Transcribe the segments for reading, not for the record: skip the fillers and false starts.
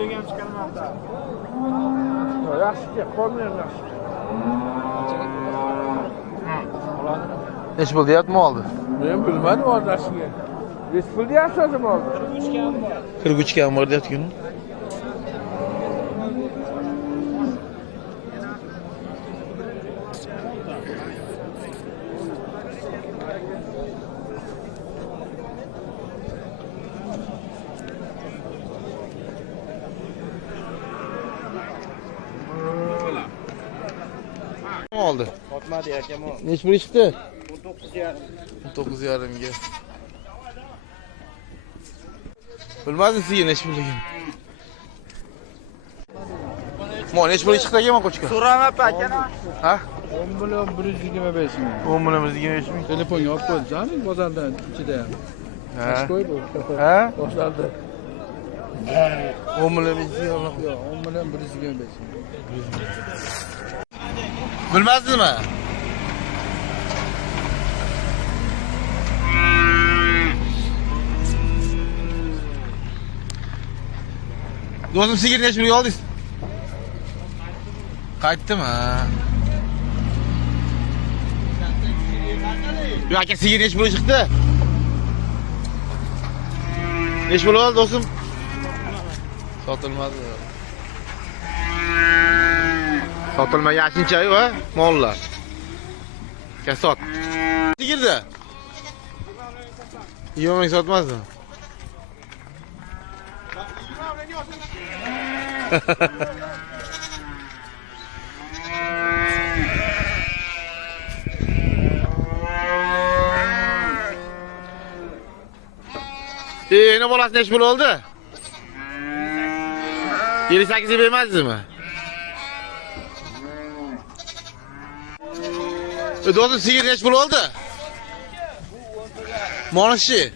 Videoga ham chiqarmoqda. Yaxshi, qo'lmayam yaxshi. Neç pul deyaptimi oldi? Men bilmadim o'rdasiga. Neç pul deyapsiz o'zim oldi? 43 kam bor deyapti-ku. Oldu. Sotmadi akam o. Neç pul chiqdi? 19,5. 9,5 ga. Bilmadim sizga neç pulligini. Mo neç pul chiqdi aka qo'chqa? So'ramabdi akam. Ha? 10 million 125 ming. 10 million 125 ming. Telefonga olib qo'ydi, bozordan ichida ham. Ha. Qo'ydi. Ha? Boshlarda. 10 million 125. Yo'q, 10 million 125 ming. Bilmazdingmi? Do'stim sigir necha pulga oldingiz? Qaytdimi? Yo aka sigir necha pulga chiqdi? Necha pul oldi do'stim? Sotilmadi. Sotilmagan achincha-yu ha, mollar. Kasot. Sigirdi. Yo'q, sotmazdimi? Ne bolasi neç pul oldu? 58'i vermezdiniz mi? Dostum sigir neç pul oldu? Monişi.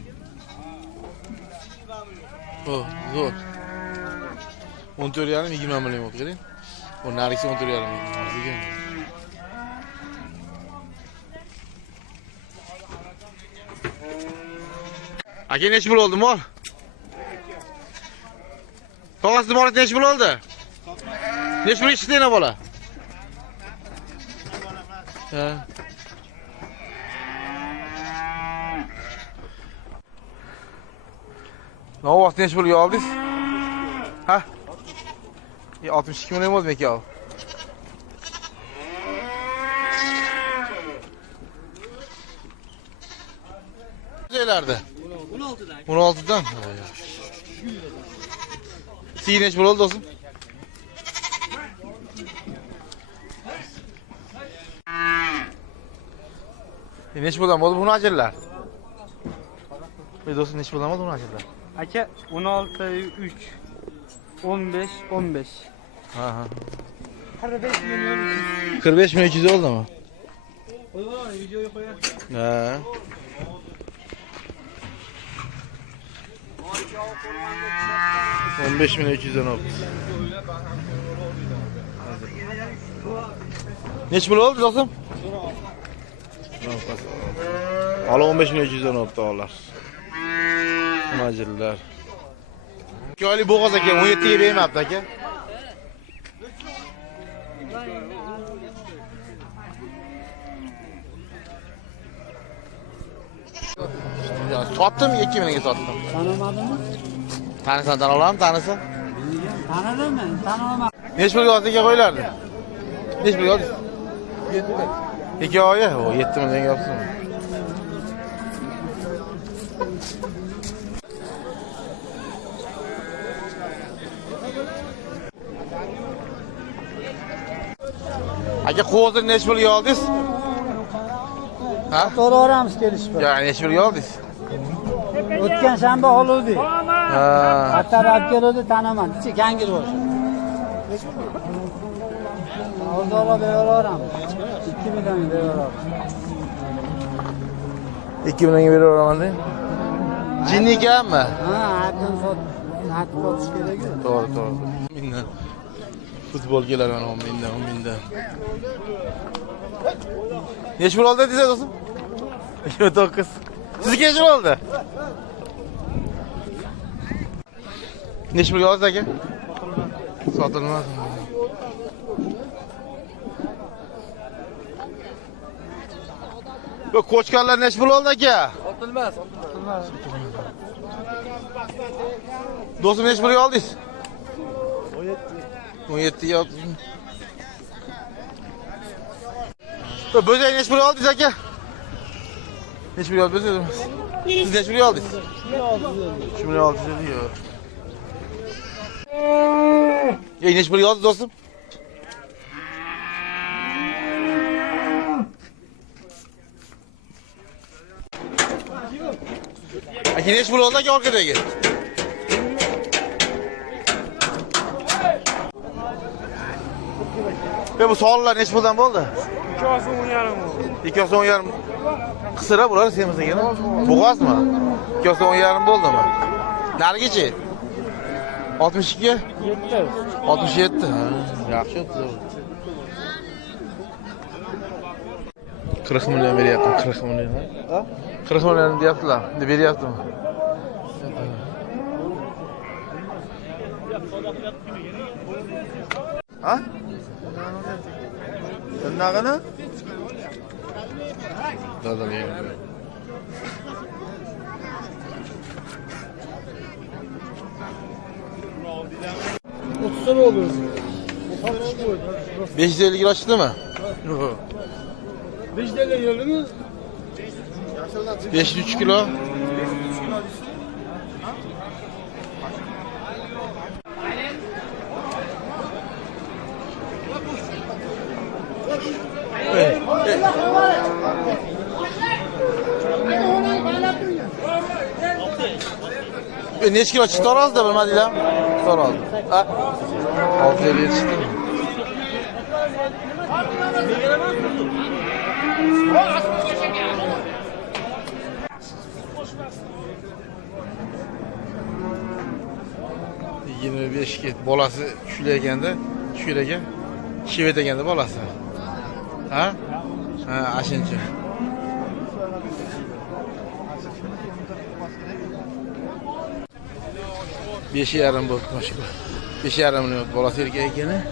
Oh, zor. 14,5 20 million oldu qarang. O narigisi 14,5 million. Aka neç pul oldu mol? Tog'asi mol neç pul oldu? Neç pul chiqdi yana bola? Ha. Ne oldu neç pul aldınız? Ha? 62 milyon oldu belki al. Nelerde? 16'dan. 16'dan. Siz neç pul oldu dostum? Neç puldan oldu bunu acırlar? Dostum neç puldan oldu bunu acırlar? Aka 16 3 15 15. Ha. 45 milyon 45 milyon 200 oldu mu? Oy videoyu koyar. Ha. $15 milyon 200'den oldu. Neç pul oldu dostum? Hala 15 milyon 200'den oldu dağlar. Macirler. Köylü boğaz aka 17'ye vermepti aka. Sattım 2 milyon sattım. Tanımadın mı? Tanısan tanılam tanısan. Tanıdın mı? Tanımam. Neç pul oldu aka koylardı? Neç pul oldu? 7 milyon. 2 aya o 7 milyon yapsın. Aka qo'zir neç pul oldingiz? Ha? Doğru aramız gelişme. Ya neç pul oldingiz? O'tgan shanba oluvdi. Ha. Hattar olib keluvdi, tanaman. Ichi yangi ro'sh. Orada olib beraveramiz. 2 million beraveramiz. 2 milyon veriyorum ben. Cinni gelme. Ha, hattan satib olish kerak-ku. Doğru. Mindən. Futbol gelir ben 10 binden. Neç pul oldu dediniz dostum? 29. Siz neç pul oldu? Neç pul oldu aka? Satılmaz. Bu koçkarlar neç pul oldu aka? Satılmaz. Dostum neç pul aldınız? 17 aldı. Bu böceği neç pul aldınız aka? Neç pul aldınız? Siz neç pul aldınız? 3 milyon 600 diyor. Neç pul aldınız dostum? Aka neç pul oldu aka orkadaki? Ve bu soğanlar neç puldan oldu? 2 olsun 10 yarım oldu. 2 olsa 10 yarım. Kısıra bular semizde gene. Boğaz mı? 2 olsa 10 yarım oldu mu? Nergici? 62? 7. 67. Ha, yaxşı oldu. 40 milyon veriyorlar, 40 milyon. Ha? 40 milyon diyorlar. Ne veriyorlar mı? Ha? Sen ne kadar? Da ne? Otuzda mı olur? 550 kilo çıktı mı? 5 tane yiyelim. 503 kilo. Neç kilo çıktı orası da bilmediler. Sonra aldı. Ha? 650 çıktı mı? Yirmi beş git. Bolası şülegende, şülege, şivedegende bolası. Ha? Ha, aşınca. Beşi yarım bu maşallah. Beşi yarım ne bolası erkeğe gene.